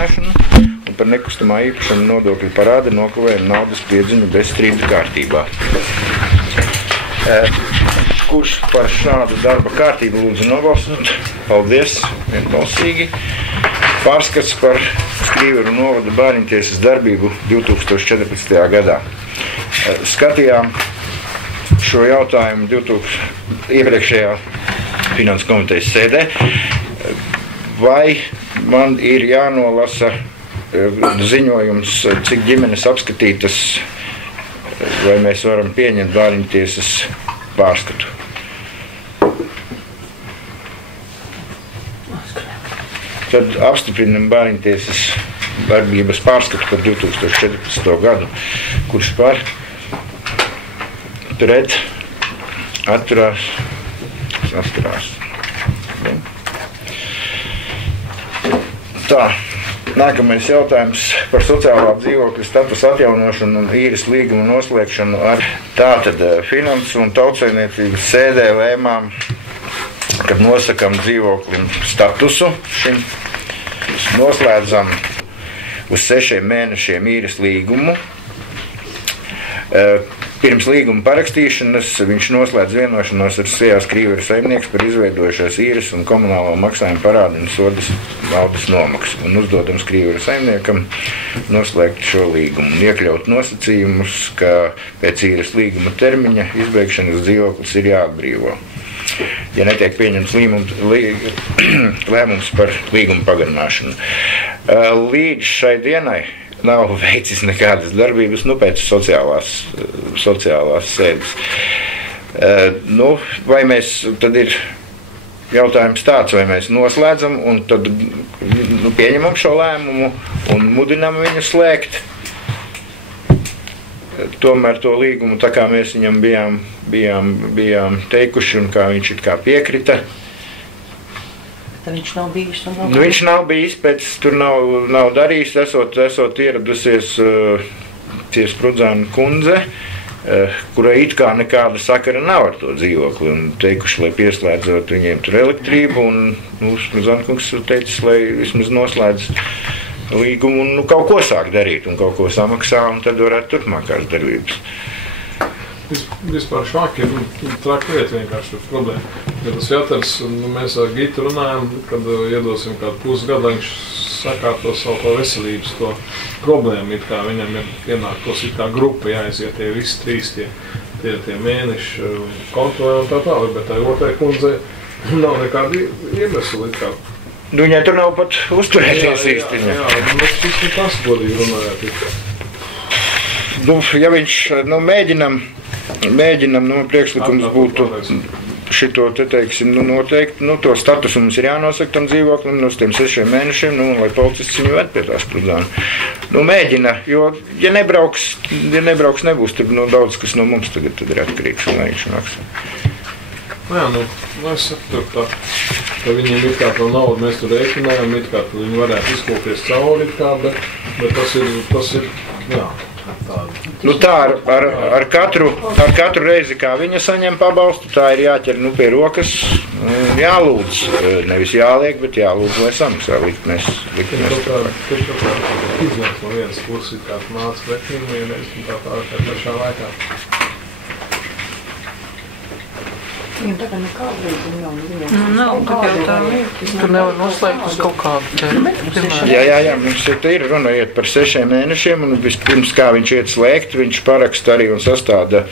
abonēšanu un par nekustamā īpašuma nodokļu parāda nokavējumu naudas piedziņu bez strīda kārtībā. Kurš par šādu darba kārtību lūdzu nobalsot? Paldies, vienbalsīgi. Pārskats par Skrīveru novada bērniņtiesas darbību 2014. gadā. Skatījām šo jautājumu iepriekšējā Finanses komitejas sēdē. Vai man ir jānolasa ziņojums, cik ģimenes apskatītas, vai mēs varam pieņemt bērniņtiesas pārskatu? Tad apstiprinam bērniņtiesas darbības pārskatu par 2014. gadu. Kurš par? Pret? Atturās? Atturās. Tā, nākamais jautājums par sociālā dzīvokļa statusa atjaunošanu un īres līgumu noslēgšanu ar tātad Finanses un Tautsaimniecības sēdē lēmām, kad nosakam dzīvoklim statusu šim, noslēdzam uz 6 mēnešiem īres līgumu. Pirms līguma parakstīšanas viņš noslēdz vienošanos ar S.A. Skrīveru saimnieks par izveidojušās īres un komunālo maksājumu parādu un sodas naudas nomaksu un uzdodam Skrīveru saimniekam noslēgt šo līgumu un iekļaut nosacījumus, ka pēc īres līguma termiņa izbeigšanas dzīvoklis ir jāatbrīvo, ja netiek pieņemts lēmums par līguma pagarināšanu. Līdz šai dienai nav veicis nekādas darbības, pēc sociālās sēdes. Vai mēs, tad ir jautājums tāds, vai mēs noslēdzam un tad pieņemam šo lēmumu un mudinam viņu slēgt. Tomēr to līgumu, tā kā mēs viņam bijām teikuši un kā viņš it kā piekrita, viņš nav bijis. Viņš nav bijis, pēc tur nav darījis, esot ieradusies Sprudzāna kundze, kurai it kā nekāda sakara nav ar to dzīvokli, un teikuši, lai pieslēdzot viņiem tur elektrību, un Sprudzāna kungs teicis, lai vismaz noslēdz līgumu un kaut ko sāk darīt, un kaut ko samaksā, un tad varētu turpmākās darbības. Vispār švaki ir traki lieta vienkārši ir problēma. Ja tas jātars, mēs ar Gitu runājam, kad iedosim kādu pusgadu, viņš sakārto savu to veselības to problēmu, it kā viņam ir pienāktos it kā grupa jāaiziet tie visi 3 tie mēneši kontrolē un tā tālāk, bet tā otrai kundzei nav nekāda iemesla it kā. Viņai tur nav pat uzturēties īsti. Jā, tas ir tas godīgi runājāt. Ja viņš, mēģinam, priekšlikums būtu šito te teiksim, noteikti, to statusu mums ir jānosaka tam dzīvoklim, uz tiem 6 mēnešiem, lai policists viņu ved pie tās Sprudzāna. Mēģina, jo, ja nebrauks nebūs, tad daudz, kas no mums tagad tad ir atkarīgs, un lai viņš maksā. Jā, es saku, ka viņiem it kā to naudu mēs tur rēķinājām, it kā viņi varētu izkopties cauri, bet tas ir, jā. Tā ar katru reizi, kā viņa saņem pabalstu, tā ir jāķer pie rokas, jālūdz, nevis jāliek, bet jālūdz, lai samaksā likmes. Tur izņems no vienas puses, kā nāca pretnīm, un tā pašā laikā. Viņam tagad nekāda līguma nav, tad jau tā lieta. Tur nevar noslēgt uz kaut kādu termiņu. Jā, mums ir runa iet par 6 mēnešiem, un vispirms, kā viņš iet slēgt, viņš paraksta arī un sastāda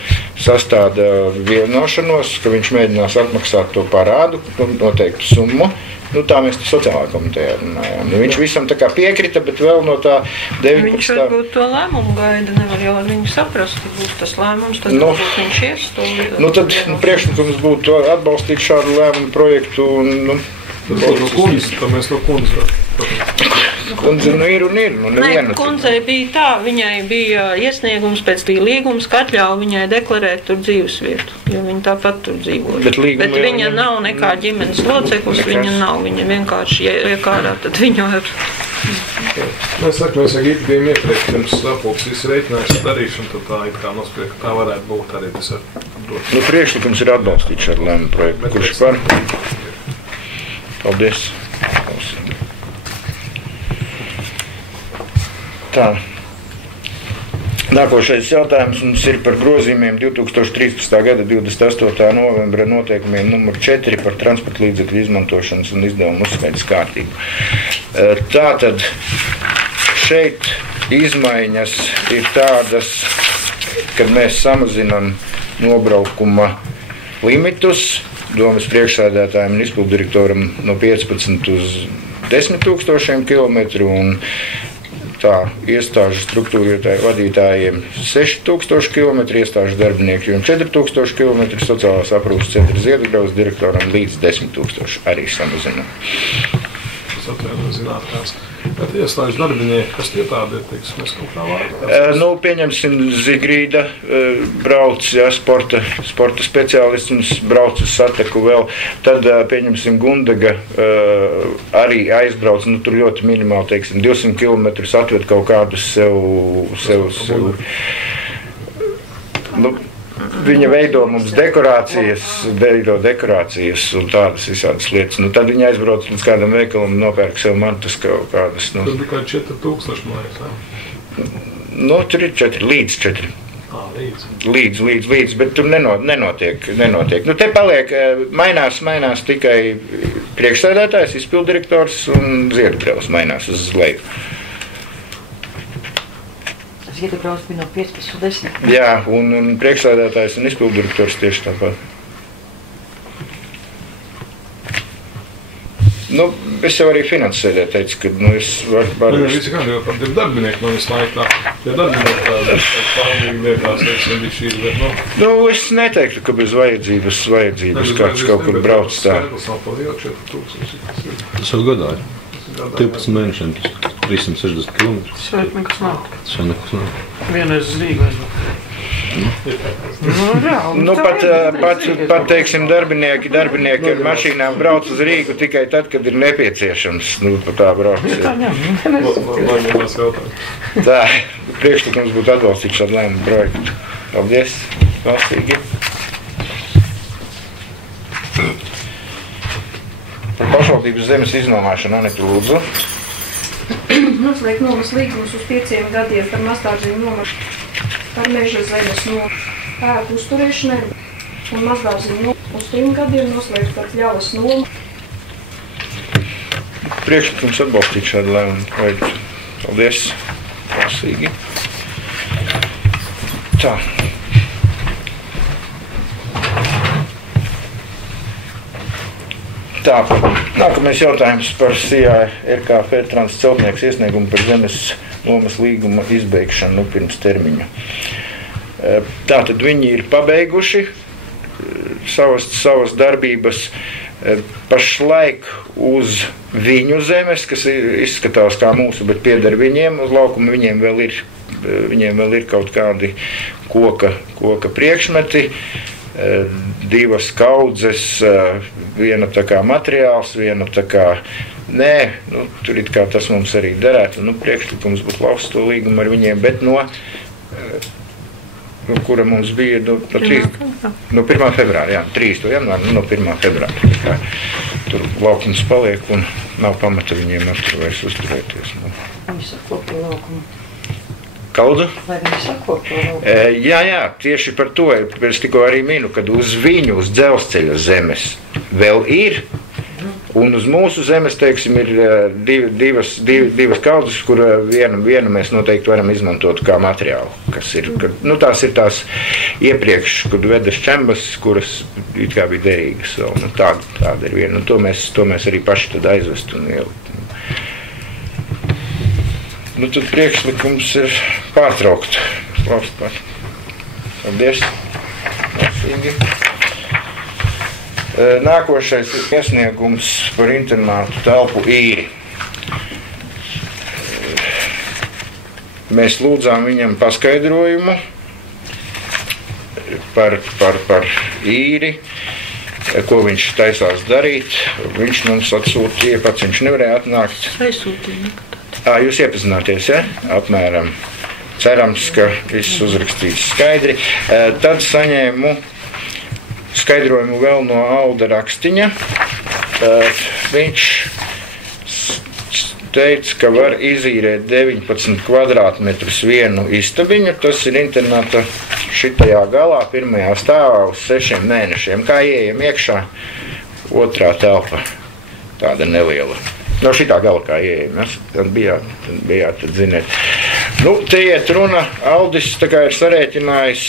vienošanos, ka viņš mēģinās atmaksāt to parādu, noteiktu summu. Tā mēs sociālā komitejā runājām. Viņš visam tā kā piekrita, bet vēl no tā 19. Viņš varbūt to lēmumu gaida, nevar jau ar viņu saprast, ka būs tas lēmums, tad varbūt viņš ies to lietu. Tad priekšlikums būtu atbalstīt šādu lēmumu projektu. Tad mēs no kundzes. Kundze ir un ir. Nē, kundzei bija tā, viņai bija iesniegums pēc līgums, ka atļauj viņai deklarēt tur dzīvesvietu, jo viņa tāpat tur dzīvoja. Bet viņa nav nekā ģimenes loceklis, viņa nav, viņa vienkārši iekārā, tad viņu ar... Mēs ar Gitu bijām iepriekš, pirms sapulks visi rēķinājuši darīšanu, tad tā it kā nospēja, ka tā varētu būt arī tas ar dot. Priekšlikums ir atbalstīt šādu lēmumu projektu. Kurš par? Paldies. Tā. Nākošais jautājums mums ir par grozījumiem 2013. gada 28. novembra noteikumiem numur 4 par transporta līdzekļu izmantošanas un izdevumu uzskaites kārtību. Tātad šeit izmaiņas ir tādas, kad mēs samazinām nobraukuma limitus domas priekšsēdētājiem un izpilddirektoram no 15 uz 10 000 kilometru un tā iestāžu struktūrētāju vadītājiem 6000 km, iestāžu darbiniekiem 4000 km, sociālās aprūpes centra Ziedgaļas direktoram līdz 10 000 arī samazina. Tas atvieno zinātnēs. Bet iestāžu darbinieki, kas tie tādi ir, teiksim, mēs kaut kā vairāk? Pieņemsim, Zigrīda brauc, ja, sporta speciālists mums brauc uz Sateku vēl, tad pieņemsim Gundaga arī aizbrauc, tur ļoti minimāli, teiksim, 200 km atved kaut kādus sev. Viņa veido mums dekorācijas un tādas visādas lietas. Tad viņa aizbrauc līdz kādam veikalam un nopērk sev mantas kaut kādas. Tas bija kā 4000, man liekas, tur ir 4, līdz 4. Līdz, bet tur nenotiek. Te paliek, mainās tikai priekšsēdētājs, izpilddirektors un Ziedgaļas mainās uz leju. Ziedgaļas bija no 15 un 10. Jā, un priekšsēdētājs un izpilddirektors tieši tāpat. Es jau arī finansēdē teicu, ka es varu... Visi kā jau ir darbinieki man visu laiku tā. Ja darbinieki tādas pārmīgi lietās, teiksim, bija šīs, bet es neteiktu, ka bez vajadzības kāds kaut kur brauc tā. Tas jau gadā ir. 12 mēnešiem, 360 km. Šeit nekas nav. Vienreiz uz Rīgu aizvāk. Pat teiksim, darbinieki ar mašīnām brauc uz Rīgu tikai tad, kad ir nepieciešams. Tā brauc. Tā, priekšlikums būtu atbalstīt šādu lēmumu projektu. Paldies, valstīgi. Par pašvaldības zemes iznomāšanu, Anita, lūdzu. Noslēgt nomas līgumus uz 5 gadiem par mazdārziņu nomašanu par meža zemes no ēku uzturēšanai un mazdārziņu uz 3 gadiem noslēgt par pļavas nomu. Priekšlikums atbalstīt šādu lēmumu projektu. Paldies, valstīgi. Tā. Tā, nākamais jautājums par SIA RKP Transceltnieks iesniegumu par zemes nomas līguma izbeigšanu pirms termiņa. Tātad viņi ir pabeiguši savas darbības pašlaik uz viņu zemes, kas izskatās kā mūsu, bet pieder viņiem uz laukumu. Viņiem vēl ir kaut kādi koka priekšmeti, 2 kaudzes, viena tā kā materiāls, viena tā kā nē, tur it kā tas mums arī derētu. Priekšlikums būtu laust to līgumu ar viņiem, bet kura mums bija no 1. februāra, jā, 3. janvāra, no 1. februāra. Tur laukums paliek un nav pamata viņiem tur vairs uzturēties. Viņi sakopja laukumu. Kaldu? Vai viņi sakopja laukumu? Jā, tieši par to es tikko arī minu, kad uz viņu, uz dzelzceļa zemes vēl ir, un uz mūsu zemes, teiksim, ir divas kaudzes, kur vienu mēs noteikti varam izmantot kā materiālu, kas ir, tās ir tās iepriekš, kad vedas čembas, kuras it kā bija derīgas vēl, tāda ir viena, un to mēs arī paši tad aizvest un ielikt. Tad priekšlikums ir pārtraukt. Paldies. Nākošais ir iesniegums par internātu telpu īri. Mēs lūdzām viņam paskaidrojumu par īri, ko viņš taisās darīt. Viņš mums atsūtīja, pats viņš nevarēja atnākt. Jūs iepazināties, ja? Apmēram. Cerams, ka viss uzrakstīts skaidri. Tad saņēmu skaidrojumu vēl no Alda Rakstiņa. Viņš teica, ka var izīrēt 19 kvadrātmetrus vienu istabiņu. Tas ir internāta šitajā galā, pirmajā stāvā uz 6 mēnešiem. Kā ieejam iekšā, otrā telpa, tāda neliela. No šitā gala kā ieejam, tad bijāt, tad ziniet. Nu, te iet runa, Aldis tā kā ir sarēķinājis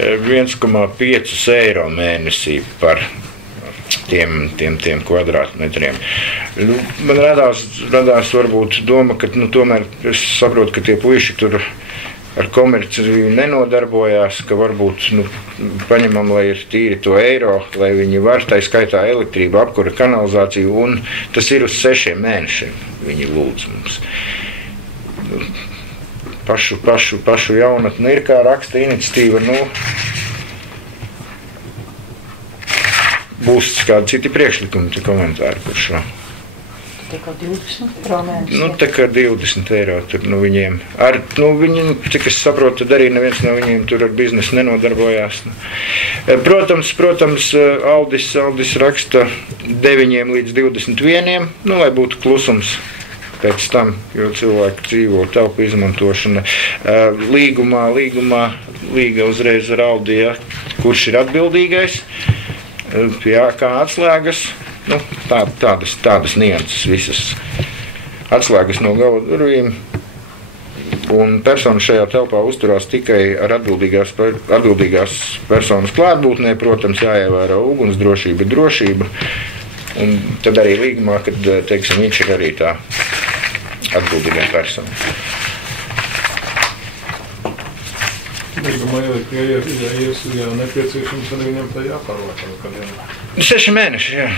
1,5 eiro mēnesī par tiem kvadrātmetriem. Nu, man radās varbūt doma, ka tomēr es saprotu, ka tie puiši tur ar komerciju nenodarbojās, ka varbūt paņemam, lai ir tīri to eiro, lai viņi var, tā skaitā elektrību, apkura, kanalizāciju, un tas ir uz 6 mēnešiem. Viņi lūdz mums. Pašu jaunatni ir, kā raksta iniciatīva, būs kādi citi priekšlikumi, komentāri par šo. Tā kā 20 eiro mēnesī. Tā kā 20 eiro tur viņiem. Viņi, cik es saprotu, tad arī neviens no viņiem tur ar biznesu nenodarbojās. Protams, Aldis raksta 9 līdz 21, lai būtu klusums pēc tam, jo cilvēki dzīvo telpu izmantošana. Līga uzreiz ar Aldi, kurš ir atbildīgais, kā atslēgas. Tādas nianses visas atslēgas no gala durvīm, un persona šajā telpā uzturās tikai ar atbildīgās personas klātbūtnē, protams, jāievēro ugunsdrošība, un tad arī līgumā, kad, teiksim, viņš ir arī tā atbildīgā persona. Līgumā ja nepieciešams arī viņam tā jāpārvāk. 6 mēneši, jā.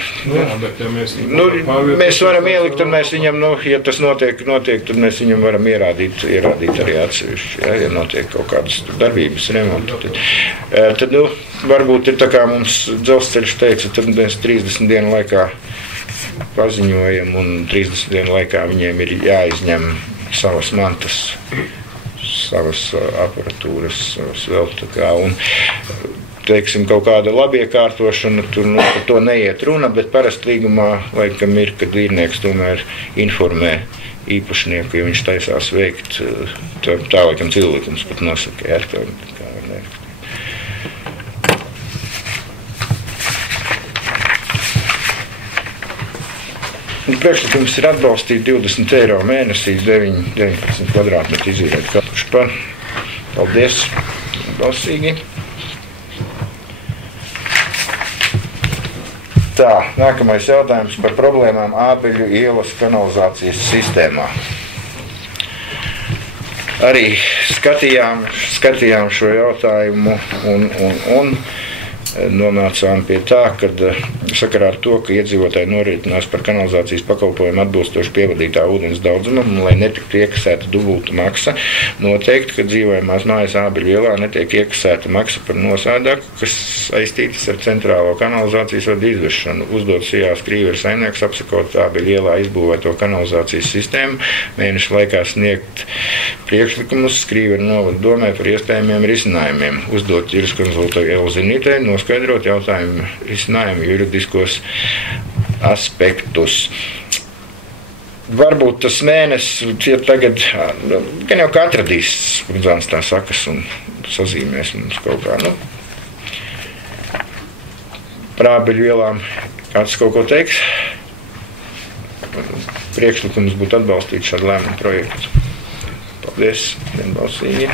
Bet ja mēs varam ielikt, un mēs viņam, ja tas notiek, tad mēs viņam varam ierādīt arī atsevišķi, ja notiek kaut kādas darbības remonti. Tad varbūt ir tā kā mums dzelzceļš teica, tad mēs 30 dienu laikā paziņojam, un 30 dienu laikā viņiem ir jāizņem savas mantas, savas aparatūras, savas vēl tā kā, un teiksim, kaut kāda labiekārtošana, tur par to neiet runa, bet parasti līgumā laikam ir, kad īrnieks tomēr informē īpašnieku, ja viņš taisās veikt, tā laikam cilvēkums pat nosaka, kā var neikt. Priekšlikums ir atbalstīt 20 eiro mēnesī, 19 kvadrātmetru izīrēt katruši par. Paldies, balsīgi. Tā, nākamais jautājums par problēmām Ābeļu ielas kanalizācijas sistēmā. Arī skatījām šo jautājumu un nonācām pie tā, kad sakarā ar to, ka iedzīvotāji norēķinās par kanalizācijas pakalpojumu atbilstoši pievadītā ūdens daudzumam, lai netiktu iekasēta dubulta maksa, noteikti, ka dzīvojamās mājas Ābeļu ielā netiek iekasēta maksa par nosēdāku, kas saistītas ar centrālo kanalizācijas vadu izvešanu. Uzdots ījās Krīveru saimnieks apsakot Ābeļu ielā izbūvēto kanalizācijas sistēmu, mēneša laikā sniegt priekšlikumus Krīveru novada domē par iespējamiem risinājumiem. Uzdot juriskonsultai Elzinītei, noskaidrot jautājumu risinājumu juridiskos aspektus. Varbūt tas mēnesis, ja tagad, gan jau kā atradīs, Brudzāns tā sakas un sazīmēs mums kaut kā, par Ābeļu ielām kāds kaut ko teiks. Priekšlikums būtu atbalstīt šādu lēmumu projektu. Paldies, vienbalsīgi.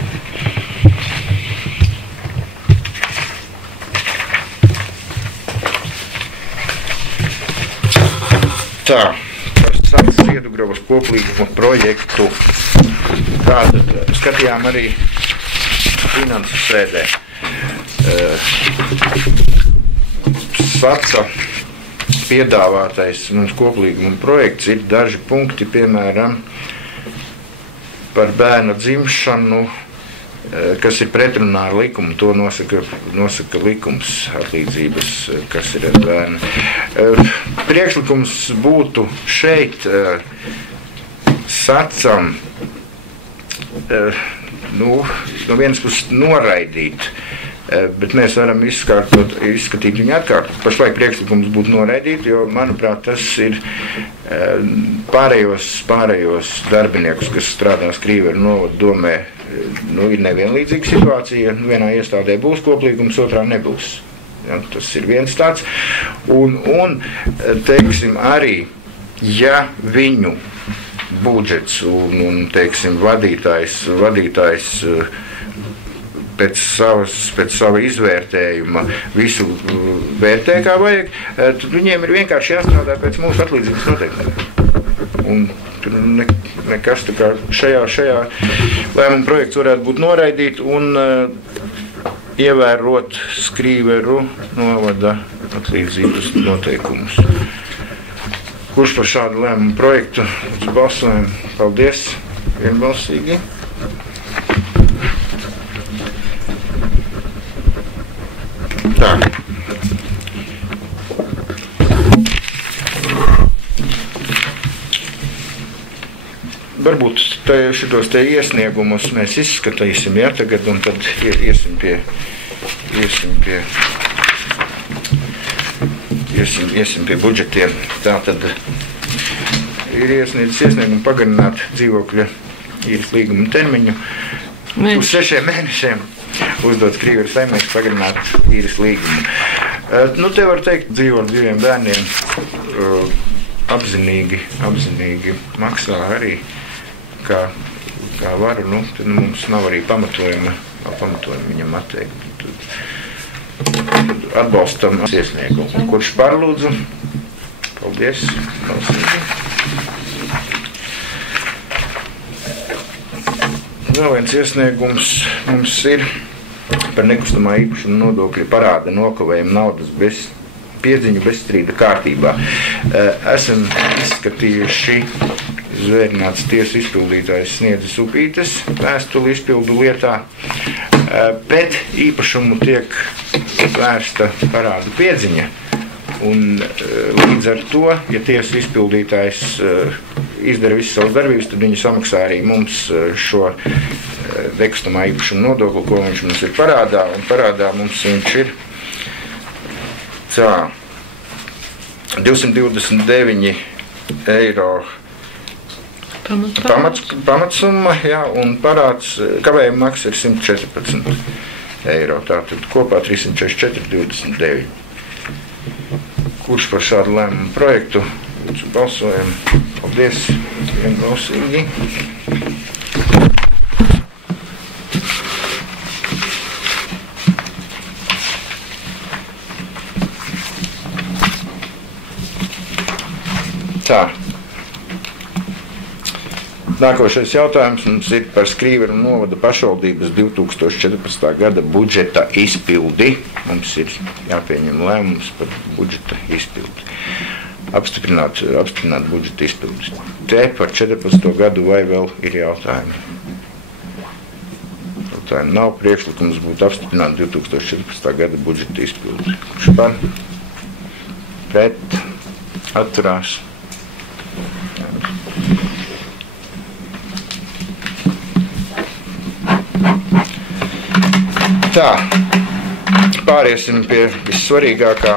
Tā, par Saks Ziedugravas koplīguma projektu. Tātad skatījām arī finansu sēdē. Saksa piedāvātais mums koplīguma projekts ir daži punkti, piemēram, par bērna dzimšanu, kas ir pretrunā ar likumu. To nosaka likums atlīdzības, kas ir ar bērnu. Priekšlikums būtu šeit Sacam no vienas puses noraidīt bet mēs varam izskatīt viņu atkārtot. Pašlaik priekšlikums būtu noraidīt, jo, manuprāt, tas ir pārējos darbiniekus, kas strādā Skrīveru novada domē, ir nevienlīdzīga situācija. Vienā iestādē būs koplīgums, otrā nebūs. Ja, tas ir viens tāds. Un teiksim, arī, ja viņu budžets un teiksim, vadītājs pēc sava izvērtējuma visu vērtē, kā vajag, tad viņiem ir vienkārši jāstrādā pēc mūsu atlīdzības noteikumiem. Un tur nekas tā kā šajā lēmuma projekts varētu būt noraidīt un ievērot Skrīveru novada atlīdzības noteikumus. Kurš par šādu lēmumu projektu balsojam? Paldies, vienbalsīgi. Tā. Varbūt šitos te iesniegumus mēs izskatīsim, ja, tagad, un tad iesim pie budžetiem. Tā tad ir iesniegumu pagarināt dzīvokļa īres līguma termiņu uz 6 mēnešiem. Uzdot Skrīveru saimnieks pagarināt īres līgumu. Te var teikt, dzīvo ar 2 bērniem, apzinīgi maksā arī, kā varu, tad mums nav arī pamatojuma viņam atteikt. Atbalstam iesniegumu. Kurš pārlūdzu? Paldies. Vēl viens iesniegums mums ir par nekustamā īpašuma nodokļa parāda nokavējumu naudas piedziņu bezstrīda kārtībā. Esam izskatījuši zvērināts tiesu izpildītājs Sniedzis Upītes vēstuli izpildu lietā, bet īpašumu tiek vērsta parāda piedziņa. Un līdz ar to, ja tiesa izpildītājs izdara visas savas darbības, tad viņi samaksā arī mums šo nekustamā īpašuma nodokli, ko viņš mums ir parādā, un parādā mums viņš ir 229 eiro pamatsumma, jā, un parāds kavējuma maksa ir 114 eiro, tātad kopā 344,29. Kurš par šādu lēmumu projektu? Balsojam. Paldies. Vienbalsīgi. Tā. Nākošais jautājums mums ir par Skrīveru novada pašvaldības 2014. gada budžeta izpildi. Mums ir jāpieņem lēmums par budžeta izpildi. Apstiprināt budžeta izpildi. Te par 14. gadu vai vēl ir jautājumi? Jautājumi nav. Priekšlikums būtu apstiprināt 2014. gada budžeta izpildi. Kurš par? Pret? Atturās? Tā, pāriesim pie vissvarīgākā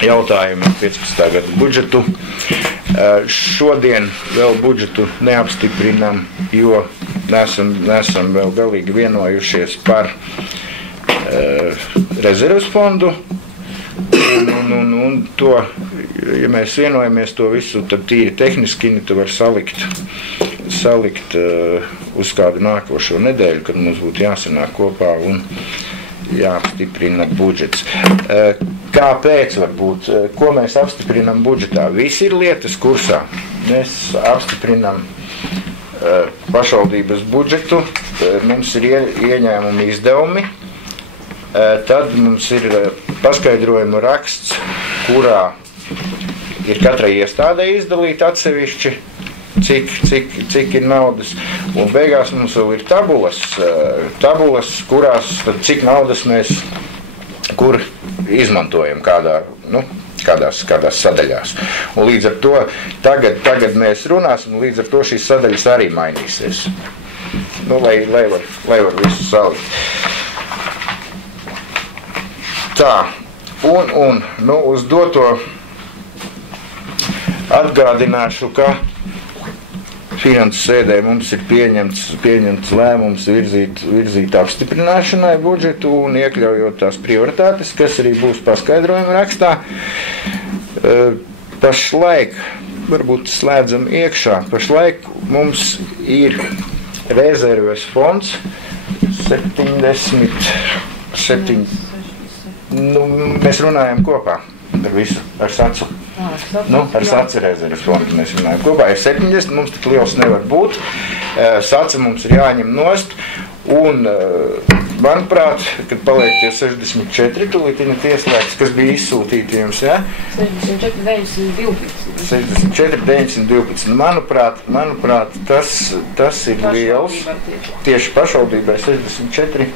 jautājuma 15. gada budžetu. Šodien vēl budžetu neapstiprinam, jo nesam vēl galīgi vienojušies par rezerves fondu. Un to, ja mēs vienojamies to visu, tad tīri tehniski tu var salikt uz kādu nākošo nedēļu, kad mums būtu jāsanāk kopā un jāapstiprina budžets. Kāpēc varbūt? Ko mēs apstiprinam budžetā? Visi ir lietas kursā. Mēs apstiprinam pašvaldības budžetu, mums ir ieņēmumi izdevumi, tad mums ir paskaidrojuma raksts, kurā ir katrai iestādē izdalīt atsevišķi, cik ir naudas, un beigās mums vēl ir tabulas, kurās tad cik naudas mēs kur izmantojam kādās sadaļās. Un līdz ar to tagad mēs runāsim, un līdz ar to šīs sadaļas arī mainīsies. Lai var visu salikt. Tā, un uz doto atgādināšu, ka finanses sēdē mums ir pieņemts lēmums virzīt apstiprināšanai budžetu un iekļaujot tās prioritātes, kas arī būs paskaidrojuma rakstā. Pašlaik, varbūt slēdzam iekšā, pašlaik mums ir rezerves fonds 77. Mēs runājam kopā ar visu, ar sacu. Ar sacu rezerves fondu mēs runājam kopā. Ir 70, mums tik liels nevar būt. Saca mums ir jāņem nost. Un, manuprāt, kad paliek tie 64, tūlītiņa tieslēks, kas bija izsūtīti jums, ja? 64, 912. 64, 912. Manuprāt, tas ir liels. Tieši pašvaldībai 64.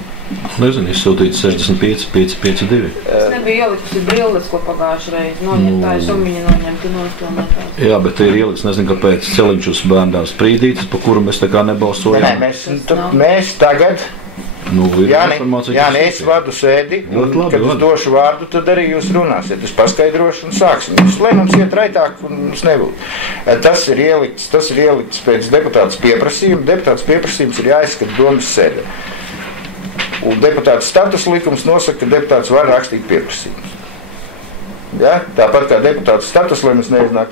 Nezinu, izsūtīts 65, 552. Es nebiju ielikusi brilles, ko pagājuši reizi. Tā ir summiņa noņemta nostilnētā. Jā, bet ir ieliks, nezinu, kāpēc celiņš uz bērnās sprīdītas, pa kuru mēs tā kā nebalsojām. Mēs tagad... Jāni, es vadu sēdi, un, kad es došu vārdu, tad arī jūs runāsiet. Es paskaidrošu un sāksim. Lai mums iet raitāk un mums nebūtu. Tas ir ielikts pēc deputātas pieprasījuma. Deputātas pieprasījums ir jāizskata domas sēdē. Un deputāta status likums nosaka, ka deputāts var rakstīt pieprasījumus. Ja? Tāpat kā deputāta status, lai mēs neiznāk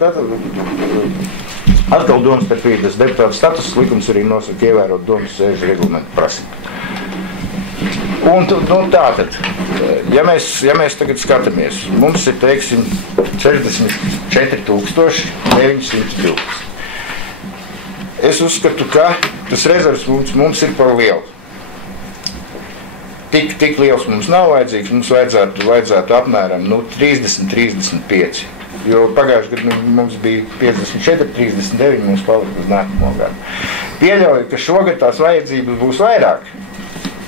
atkal domas pēc vīdes. Deputāta status likums arī nosaka ievērot domas sēžu reglamentu prasību. Un tātad, ja mēs tagad skatāmies, mums ir, teiksim, 64 912. Es uzskatu, ka tas rezervs mums ir par lielu. Tik liels mums nav vajadzīgs, mums vajadzētu apmēram 30-35. Jo pagājuši gadu mums bija 54, 39, mums palika uz nākamo gadu. Pieļauju, ka šogad tās vajadzības būs vairāk.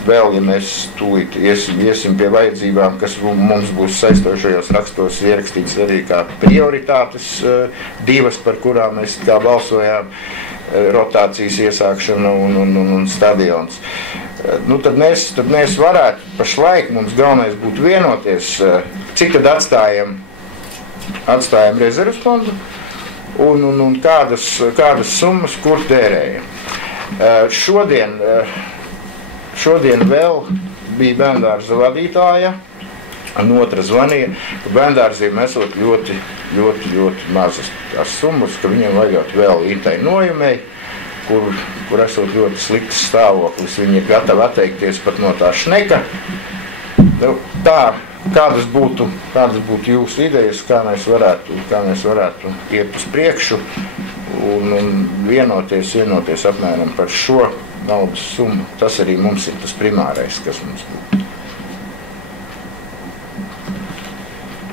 Vēl, ja mēs tūlīt iesim pie vajadzībām, kas mums būs saistošajos rakstos ierakstīts arī kā prioritātes divas, par kurām mēs kā balsojām, rotācijas iesākšana un stadions. Tad mēs varētu, pašlaik mums galvenais būtu vienoties, cik tad atstājam rezerves fondu un kādas summas, kur tērējam. Šodien vēl bija bērndārza vadītāja, un otra zvanīja, ka bērndārziem esot ļoti mazas tās summas, ka viņiem vajadzētu vēl Intai Nojumei, kur esot ļoti slikts stāvoklis. Viņi ir gatavi atteikties pat no tā šneka. Kādas būtu jūsu idejas, kā mēs varētu iet uz priekšu un vienoties apmēram par šo naudas summu. Tas arī mums ir tas primārais, kas mums būtu.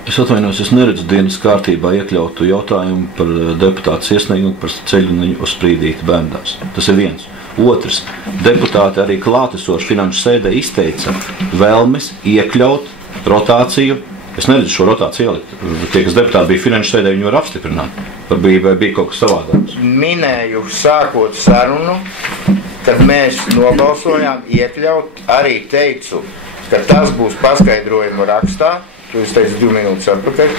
Es atvainojos, es neredzu dienas kārtībā iekļautu jautājumu par deputātas iesniegumu par ceļu uz sprīdīti bērndārs. Tas ir viens. Otrs, deputāti arī klātesoši finanšu sēdē izteica vēlmes iekļaut rotāciju. Es neredzu šo rotāciju ielikt. Tie, kas deputāti bija finanšu sēdē, viņi var apstiprināt. Vai bija kaut kas savādāks? Minēju sākot sarunu, kad mēs nobalsojām iekļaut, arī teicu, ka tas būs paskaidrojumu rakstā, to es teicu 2 minūtes atpakaļ,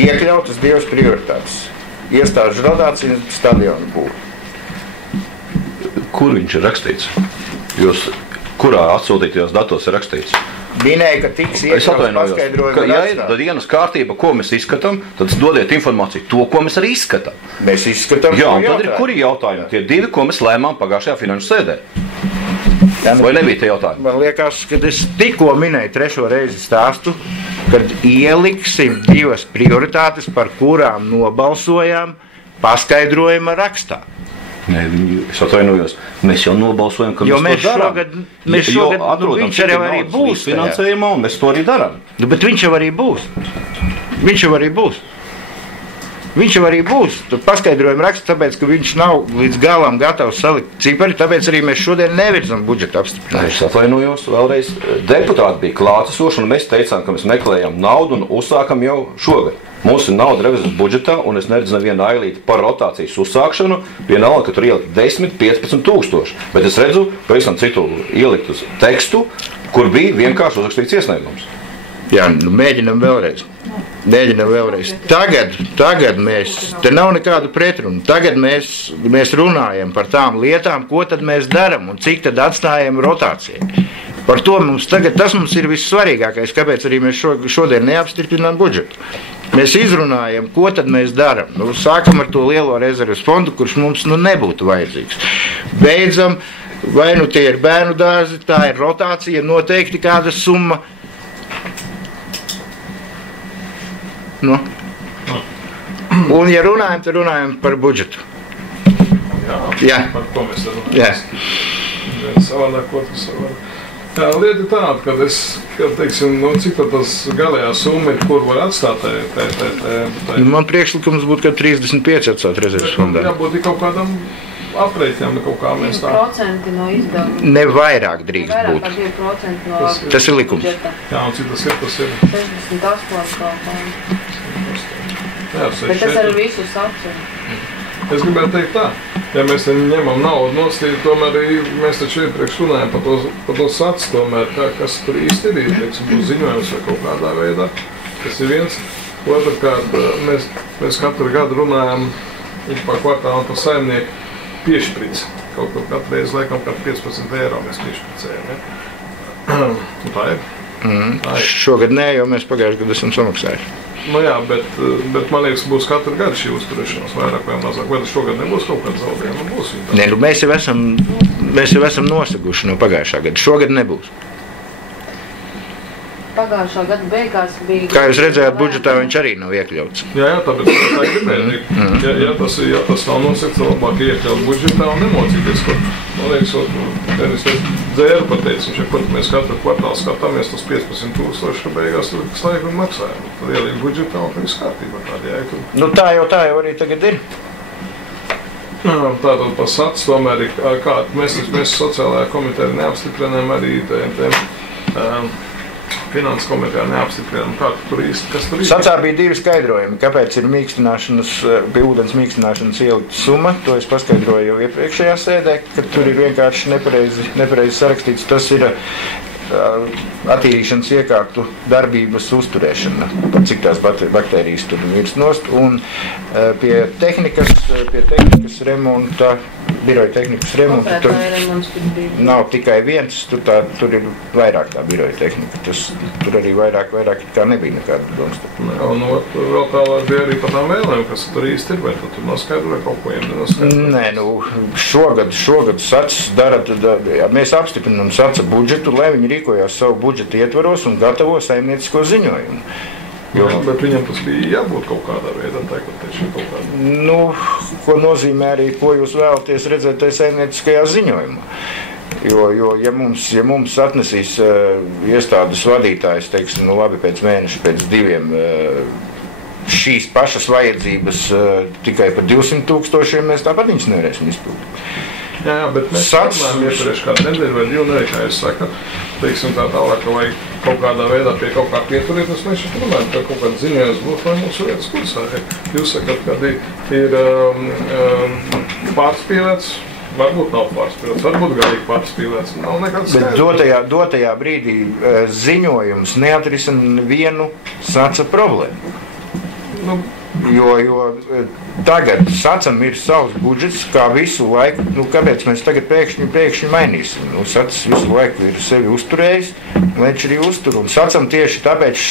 iekļautas divas prioritātes. Iestāžu rotācija un stadionu būvu. Kur viņš ir rakstīts? Kurā atsūtītajos datos ir rakstīts? Minēja, ka tiks iekļauts paskaidrojumu rakstā. Ja ir dienas kārtība, ko mēs izskatām, tad dodiet informāciju to, ko mēs arī izskatām. Mēs izskatām jā, un tad ir kuri jautājumi? Tie divi, ko mēs lēmām pagājušajā finanšu sēdē. Vai nebija tie jautājumi? Man liekas, kad es tikko minēju 3. reizi stāstu, kad ieliksim divas prioritātes, par kurām nobalsojām paskaidrojuma rakstā. Nē, es atvainojos. Mēs jau nobalsojam, ka mēs to darām. Mēs šogad viņš arī būs finansējumā, un mēs to arī darām. Bet viņš jau arī būs. Viņš jau arī būs. Paskaidrojumu raksts, tāpēc, ka viņš nav līdz galam gatavs salikt cipari, tāpēc arī mēs šodien nevirzam budžeta apstiprināšanu. Es atvainojos vēlreiz. Deputāti bija klātesoši, un mēs teicām, ka mēs meklējam naudu un uzsākam jau šogad. Mums ir nauda revizijas budžetā, un es neredzu nevienu ailīti par rotācijas uzsākšanu, vienalga, ka tur ielikt 10-15 tūkstoši. Bet es redzu pavisam citu ielikt uz tekstu, kur bija vienkārši uzrakstīts iesniegums. Jā, nu mēģinam vēlreiz. Tagad mēs, te nav nekādu pretrunu, tagad mēs runājam par tām lietām, ko tad mēs daram un cik tad atstājam rotācijai. Par to mums tagad, tas mums ir vissvarīgākais, kāpēc arī mēs šodien neapstiprinām budžetu. Mēs izrunājam, ko tad mēs daram. Nu, sākam ar to lielo rezerves fondu, kurš mums nebūtu vajadzīgs. Beidzam, vai nu tie ir bērnu dārzi, tā ir rotācija, noteikti kāda summa. Nu. Un, ja runājam, tad runājam par budžetu. Jā. Par ko mēs runājam? Jā. Savādāk, otrs savādāk. Jā, lieta ir tāda, ka teiksim, nu, cik tas galējā summa ir, kur var atstāt Man priekšlikums būtu, ka 35 atstāt rezerves fondā. Jābūt kaut kādam aprēķinām, kaut kā mēs tā. 2% no izdevuma. Ne vairāk drīkst būt. Vairāk kā 2% no Tas ir likums. budžeta. Jā, un cik tas ir? 68 kaut kā. Jā, Bet tas ar visu saceru. Es gribētu teikt tā, ja mēs ņemam naudu nostīt, tomēr mēs taču iepriekš runājam par to sacu, tomēr, kas tur īsti ir, teiksim, būs ziņojums vai kaut kādā veidā. Tas ir viens. Otrkārt, mēs katru gadu runājam par kvartālu un par saimnieku piešprici. Kaut kur katru reizi, laikam, par 15 eiro mēs piešpricējam. Ja? Tā ir. Šogad nē, jo mēs pagājuši gadu esam samaksājuši. Nu jā, bet man liekas, būs katru gadu šī uzturēšanās vairāk vai mazāk. Vai tas šogad nebūs kaut kāds zaudējums? Būs. Nē, nu mēs jau esam nosaguši no pagājušā gada. Šogad nebūs. Pagājušā gada beigās bija... Kā jūs redzējāt, budžetā viņš arī nav iekļauts. Jā, tāpēc tā gribēja. Ja tas nav nosakts, labāk iekļaut budžetā un nemocīties, kur, man liekas, tenis dzēru pateicis, viņš pat mēs katru kvartālu skatāmies, tas 15,000 beigās tur slēgu un maksājam. Tad ieliek budžetā un viss kārtībā tādi jēga. Nu tā jau arī tagad ir. Tātad par sac tomēr ir kāda. Mēs sociālajā komitē neapstiprinām arī Finanses komitejā neapstiprinām, kas tur īsti. Sacā bija divi skaidrojumi, kāpēc ir pie ūdens mīkstināšanas ielikt summa. To es paskaidroju jau iepriekšējā sēdē, ka tur ir vienkārši nepareizi sarakstīts. Tas ir attīrīšanas iekārtu darbības uzturēšana, cik tās baktērijas tur mirst nost. Un pie tehnikas remonta, biroja tehnikas remonta, tur nav tikai viens, tur ir vairāk tā biroja tehnika. Tur arī vairāk kā nebija nekāda domstapa. Un vēl tālāk bija arī par tām vēlēm, kas tur īsti ir, vai tur noskaidro kaut ko nenoskaidro? Nē, nu šogad SACS dara, mēs apstiprinām SACA budžetu, lai viņi rīkojās savu budžetu ietvaros un gatavo saimniecisko ziņojumu. Jā, bet viņam tas bija jābūt kaut kādā veidā, kaut kādā. Nu, ko nozīmē arī, ko jūs vēlaties redzēt tajā saimnieciskajā ziņojumā. Jo ja mums atnesīs iestādes vadītājs, teiksim, nu labi, pēc mēneša, pēc diviem, šīs pašas vajadzības tikai par 200,000, mēs tāpat viņas nevarēsim izpildīt. Jā, bet mēs runājam iepriekš kādu nedēļu vai divu nedēļu, kā es saku, teiksim tā tālāk, ka vajag kaut kādā veidā pie kaut kā pieturēties, mēs šeit runājam, ka kaut kāds ziņojums būtu, lai mūsu vietas kursā. Jūs sakat, kad ir pārspīlēts, varbūt nav pārspīlēts, varbūt galīgi pārspīlēts, nav nekāds skaidrs. Bet dotajā brīdī ziņojums neatrisina vienu SACA problēmu. Jo tagad SACam ir savs budžets, kā visu laiku, kāpēc mēs tagad pēkšņi mainīsim? SACs visu laiku ir sevi uzturējis, lai viņš arī uztur, un SACam tieši tāpēc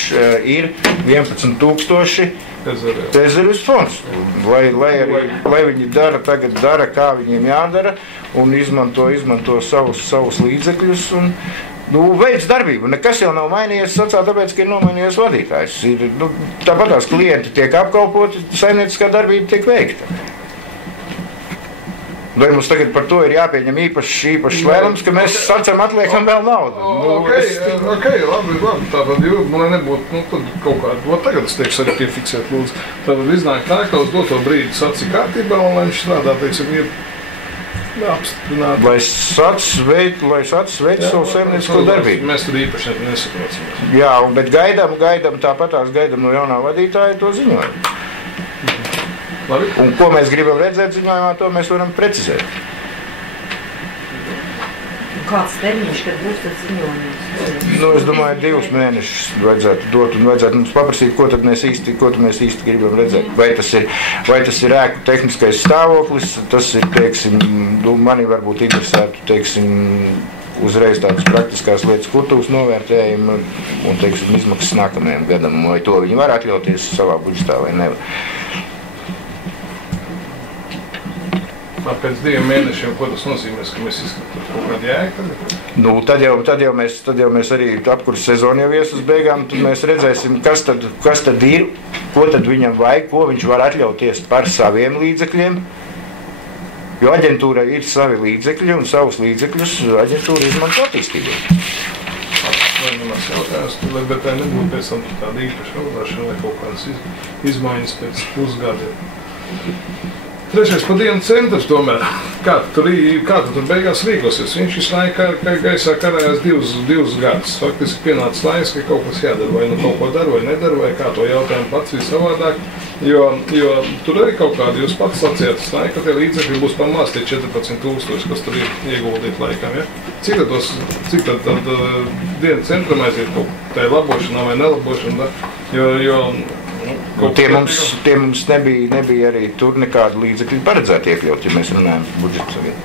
ir 11,000 rezerves fonds, lai viņi dara, kā viņiem jādara, un izmanto savus līdzekļus, un veids darbību. Nekas jau nav mainījies SACā, tāpēc, ka ir nomainījies vadītājs. Tāpatās klienti tiek apkalpoti, saimnieciskā darbība tiek veikta. Vai mums tagad par to ir jāpieņem īpašs lēmums, ka mēs SACam atliekam vēl naudu? Ok, labi, tātad, lai nebūtu, tad kaut kādu, tagad es teikšu arī piefiksēt, lūdzu. Tātad iznāk tā, ka uz doto brīdi SACi kārtībā, un lai viņš strādā, teiksim, Lai SACs veic savu saimniecisko darbību. Mēs tur īpaši nesaprotamies. Jā, bet gaidām no jaunā vadītāja to ziņojumu. Un ko mēs gribam redzēt ziņojumā, to mēs varam precizēt. Kāds termiņš, kad būs tas ziņojums? Es domāju, 2 mēnešus vajadzētu dot un vajadzētu mums paprasīt, ko tad mēs īsti gribam redzēt. Vai tas ir ēku tehniskais stāvoklis, tas ir, teiksim, mani varbūt interesētu, teiksim, uzreiz tādas praktiskās lietas, kurtūs novērtējumi un, teiksim, izmaksas nākamajam gadam, vai to viņi var atļauties savā budžetā vai nevar. Pēc 2 mēnešiem, ko tas nozīmēs, ka mēs izskatām kaut kādu jēgu? Tad jau mēs arī apkursu sezonu jau ies uz beigām, tad mēs redzēsim, kas tad ir, ko tad viņam vajag, ko viņš var atļauties par saviem līdzekļiem. Jo aģentūrai ir savi līdzekļi un savus līdzekļus aģentūra izmanto attīstībai. Manās jautājums, bet tā nebūtu pēc tam tāda īpaša runāšana vai kaut kādas izmaiņas pēc pusgadiem. Trešais pa dienu centrs tomēr. Kā tu tur beigās rīkosies? Viņš visu laiku gaisā karājās 2 gadus. Faktiski pienāca laiks, ka kaut kas jādara, vai nu kaut ko dara, vai nedara, vai kā to jautājumu pats visavādāk. Jo tur arī kaut kādi, jūs pats sacījāt, ka tie līdzekļi būs par maz, tie 14,000, kas tur ir ieguldīt laikam, ja? Cik tad dienu centram aiziet kaut tai labošanā vai nelabošanā, Tie mums nebija arī tur nekādu līdzekļu paredzētu iekļaut, ja mēs runājam budžetu savienu.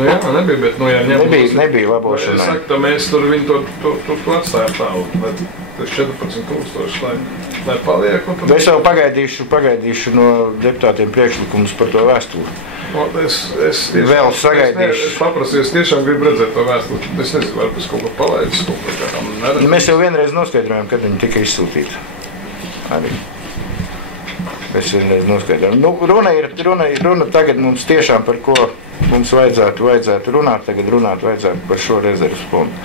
Jā, nebija, bet nebija labošanai. Es saku, ka mēs tur viņu to atstājām tālu, lai tas 14,000, lai paliek. Es vēl pagaidīšu no deputātiem priekšlikumus par to vēstuli. Es vēl sagaidīšu. Es paprasīju, es tiešām gribu redzēt to vēstuli. Es nezinu, varbūt kaut ko palaidis, kaut ko kā tam neredz. Mēs jau vienreiz noskaidrojām, kad viņi tika izsūtīti. Arī. Mēs vienreiz noskaidrojām. Runa tagad mums tiešām par ko mums vajadzētu runāt. Tagad runāt vajadzētu par šo rezerves fondu.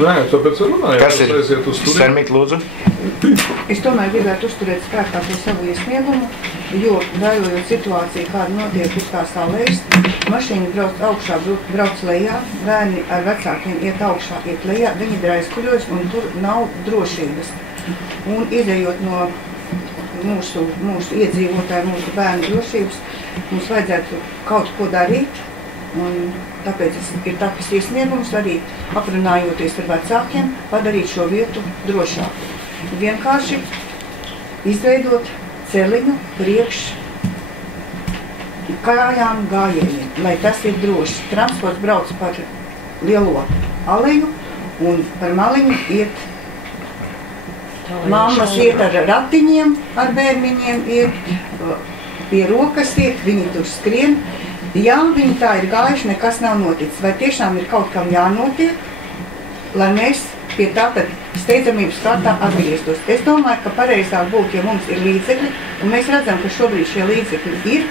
Nē, tāpēc runājam. Kas ir? Sarmīt, lūdzu. Es tomēr gribētu uzturēt spēkā to savu iesniegumu, jo vērojot situāciju, kāda notiek uz tās tālējas, mašīna brauc augšā, brauc lejā, bērni ar vecākiem iet augšā, iet lejā, viņi ir aizkuļos un tur nav drošības. Un izējot no mūsu iedzīvotāju, mūsu bērnu drošības, mums vajadzētu kaut ko darīt. Un tāpēc ir tapis iesniegums arī aprunājoties ar vecākiem, padarīt šo vietu drošāku. Vienkārši izveidot celiņu priekš kājām gājējiem, lai tas ir droši. Transports brauc par lielo aleju un par maliņu iet mammas iet ar ratiņiem, ar bērniņiem iet, pie rokas iet, viņi tur skrien. Jā, viņi tā ir gājuši, nekas nav noticis. Vai tiešām ir kaut kam jānotiek, lai mēs pie tā tad steidzamības kārtā atgrieztos? Es domāju, ka pareizāk būtu, ja mums ir līdzekļi, un mēs redzam, ka šobrīd šie līdzekļi ir,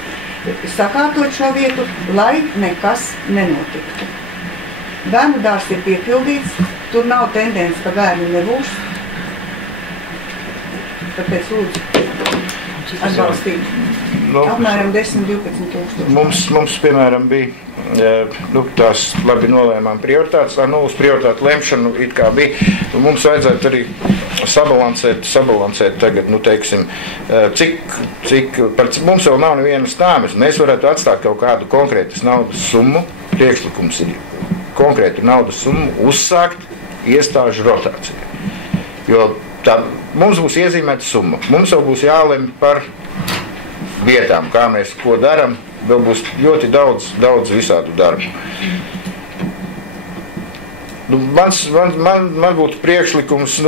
sakārtot šo vietu, lai nekas nenotiktu. Bērnu dārs ir piepildīts, tur nav tendence, ka bērni nebūs. Tāpēc lūdzu atbalstīt. Apmēram 10–12 tūkstoši. Mums, piemēram, bija tās labi nolēmām prioritātes, uz prioritātu lemšanu it kā bija. Mums vajadzētu arī sabalansēt tagad, teiksim, mums vēl nav nevienas tāmas. Mēs varētu atstāt kaut kādu konkrētas naudas summu, priekšlikums ir konkrētu naudas summu, uzsākt iestāžu rotāciju. Jo mums būs iezīmēta summa. Mums jau būs jālemj par vietām, kā mēs ko daram, vēl būs ļoti daudz visādu darbu. Man būtu priekšlikums,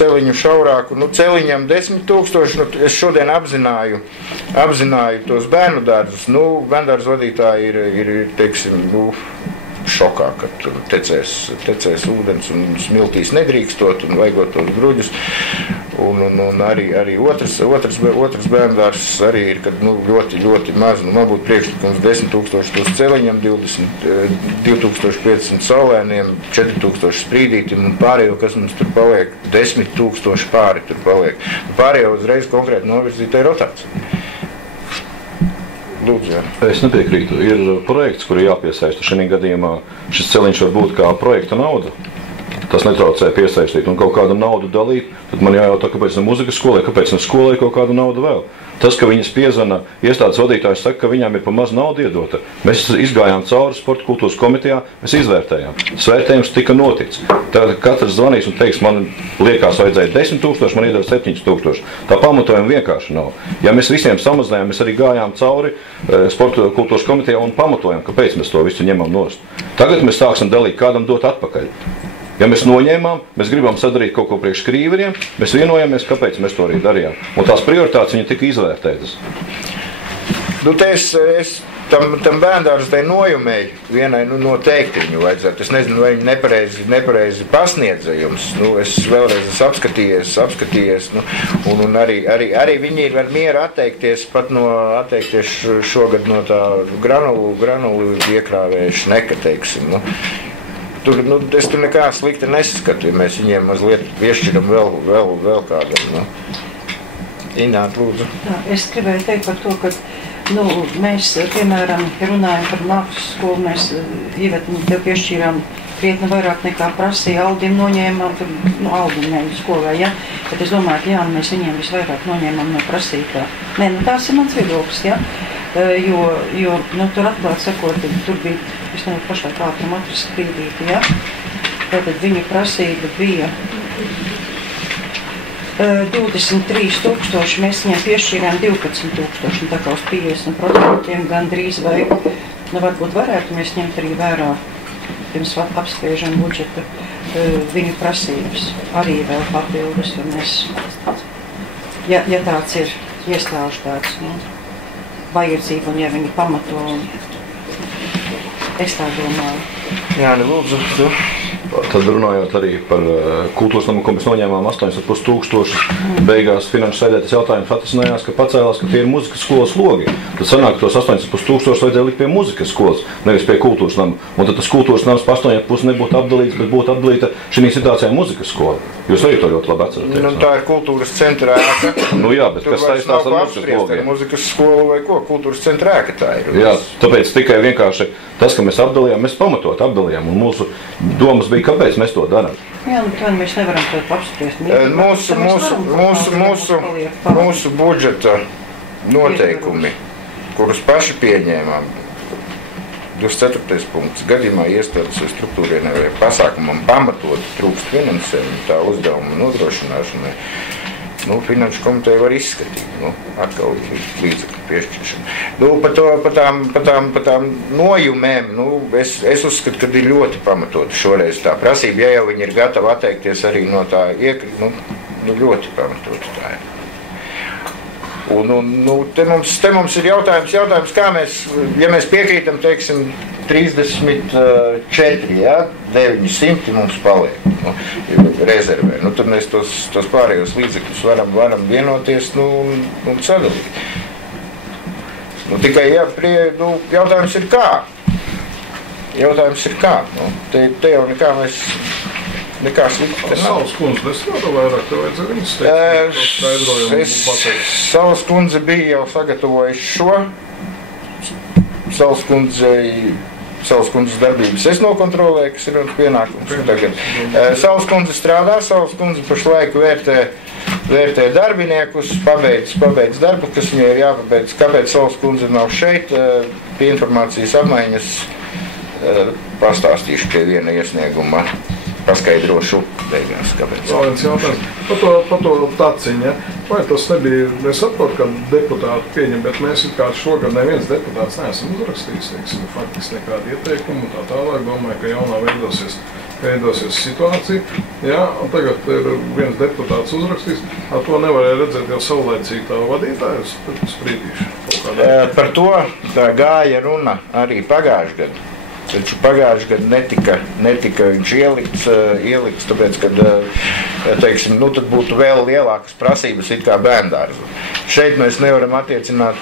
celiņu šaurāku, celiņam 10,000, es šodien apzināju tos bērnu dārzus, bērndārzu vadītāji ir teiksim, šokā, ka tur tecēs ūdens un smiltīs nedrīkstot un vajagot tos gruģus. Un arī otrs bērndārs arī ir, kad ļoti maz. Man būtu priekšlikums 10,000 uz celiņam, 2,500 saulēniem, 4,000 sprīdītim un pārējo, kas mums tur paliek, 10,000 pāri tur paliek. Pārējo uzreiz konkrēti novirzītai rotācijai. Lūdzu, jā. Es nepiekrītu. Ir projekts, kuru jāpiesaista šajā gadījumā. Šis celiņš var būt kā projekta nauda. tas netraucē piesaistīt un kaut kādu naudu dalīt, tad man jājautā, kāpēc ne muzikas skolai, kāpēc ne skolai kaut kādu naudu vēl. Tas, ka viņas piezvana iestādes vadītājs, saka, ka viņām ir pa maz naudu iedota. Mēs izgājām cauri sporta kultūras komitejā, mēs izvērtējām. Svērtējums tika noticis. Tātad katrs zvanīs un teiks, man liekas vajadzēja 10 000, man iedod 7 000. Tā pamatojuma vienkārši nav. Ja mēs visiem samazinājām, mēs arī gājām cauri sporta kultūras komitejā un pamatojam, kāpēc mēs to visu ņemam nost. Tagad mēs sāksim dalīt, kādam dot atpakaļ. Ja mēs noņēmām, mēs gribam sadarīt kaut ko priekš krīveriem, mēs vienojamies, kāpēc mēs to arī darījām. Un tās prioritātes viņa tika izvērtētas. Nu, es tam bērndārsdei nojumēju vienai noteikti viņu vajadzētu. Es nezinu, vai viņi nepareizi pasniedza jums. Es vēlreiz apskatījies. Un arī viņi ir var mieru atteikties šogad no tā granulu iekrāvēja šneka, teiksim. Es tur nekā slikta nesaskatu, ja mēs viņiem mazliet piešķiram vēl kādam. Ināt, lūdzu. Es gribēju teikt par to, ka mēs, piemēram, runājam par mākslas skolu, mēs Ievetim tev piešķīrām krietni vairāk nekā prasīja, Aldim noņēmām, Aldim nevis skolā, ja? Bet es domāju, ka jā, mēs viņiem visvairāk noņēmām no prasītā. Nē, tās ir mans viedoklis, ja? Jo tur atklāt sakot, tur bija, es nevaru pašlaik ātrum atrast brīdīti, ja? Tātad viņa prasība bija 23 000, mēs viņiem piešķīrām 12 000, tā kā uz 50% gandrīz vai, varbūt varētu mēs ņemt arī vērā, pirms apspriežam budžeta, viņu prasības, arī vēl papildus, jo mēs, ja tāds ir iestāžu tāds, vajadzība, un ja viņi pamato, un es tā domāju. Jā, lūdzu, tu. Tad runājot arī par kultūras namu, ko mēs noņēmām 8,5 tūkstošus, beigās finanšu sēdē tas jautājums atrisinājās, ka pacēlās, ka tie ir muzikas skolas logi. Tad sanāk, tos 8,5 tūkstošus vajadzēja likt pie muzikas skolas, nevis pie kultūras namu. Un tad tas kultūras nams pa 8,5 nebūtu apdalīts, bet būtu apdalīta šī situācijā muzikas skola. Jūs arī to ļoti labi atceraties. Tā ir kultūras centra ēka. Jā, bet kas saistās ar muzikas logiem? Muzikas skolu vai ko? Kultūras centra ēka tā ir. Jā, tāpēc tikai vienkārši tas, ka mēs apdalījām, mēs pamatot apdalījām. Un mūsu domas bija, kāpēc mēs to darām. Jā, bet mēs nevaram to apspriest. Mūsu budžeta noteikumi, kurus paši pieņēmām, 24. punkts. Gadījumā iestādes vai struktūrienai vai pasākumam pamatot trūkst finansējumu tā uzdevuma nodrošināšanai. Finanšu komiteja var izskatīt, atkal līdzekļu piešķiršanu. Par tām nojumēm, es uzskatu, ka ir ļoti pamatota šoreiz tā prasība, ja jau viņi ir gatavi atteikties arī no tā ļoti pamatota tā ir. Te mums ir jautājums, kā mēs, ja mēs piekrītam, teiksim, 34, ja, 900 mums paliek rezervē. Tad mēs tos pārējos līdzekļus varam vienoties un sadalīt. Tikai jautājums ir kā. Te jau nekā slikta nav. Saules kundze nestrādā vairāk, tev vajadzēja viņas teikt, skaidrojumu pateikt. Saules kundze bija jau sagatavojuši šo. Saules kundzes darbības es nokontrolēju, kas ir pienākums tagad. Saules kundze strādā, Saules kundze pašlaik vērtē darbiniekus, pabeidz darbu, kas viņai ir jāpabeidz. Kāpēc Saules kundze nav šeit? Pie informācijas apmaiņas pastāstīšu pie viena iesnieguma. Paskaidrošu beigās, kāpēc. Vēl viens jautājums. Par to taciņu, ja? Vai tas nebija, es saprotu, ka deputāti pieņem, bet mēs kā šogad neviens deputāts neesam uzrakstījis, teiksim, faktiski nekādu ieteikumu, tā tālāk, domāju, ka jaunā veidosies situācija, ja? Un tagad ir viens deputāts uzrakstījis, ar to nevarēja redzēt jau savlaicīgi tā vadītājus, sprīdīšu. Par to tā gāja runa arī pagājuši gadu. Taču pagājuši gadu netika viņš ielikts, tāpēc, kad, teiksim, tad būtu vēl lielākas prasības it kā bērndārzu. Šeit mēs nevaram attiecināt